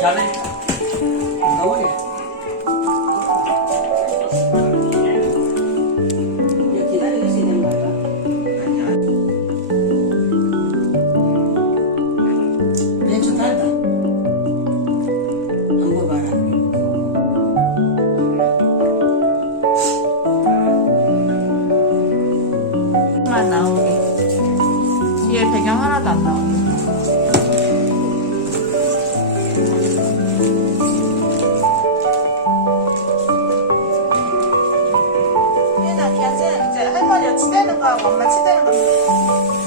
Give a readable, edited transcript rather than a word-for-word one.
야래 나오네. 이거 기다리고 있어야 되는 거야? 배추 달다. 한번 봐라. 만 나오게. 뒤에 배경 하나도 안 나오게. 치대는 거하고 엄마 치대는 거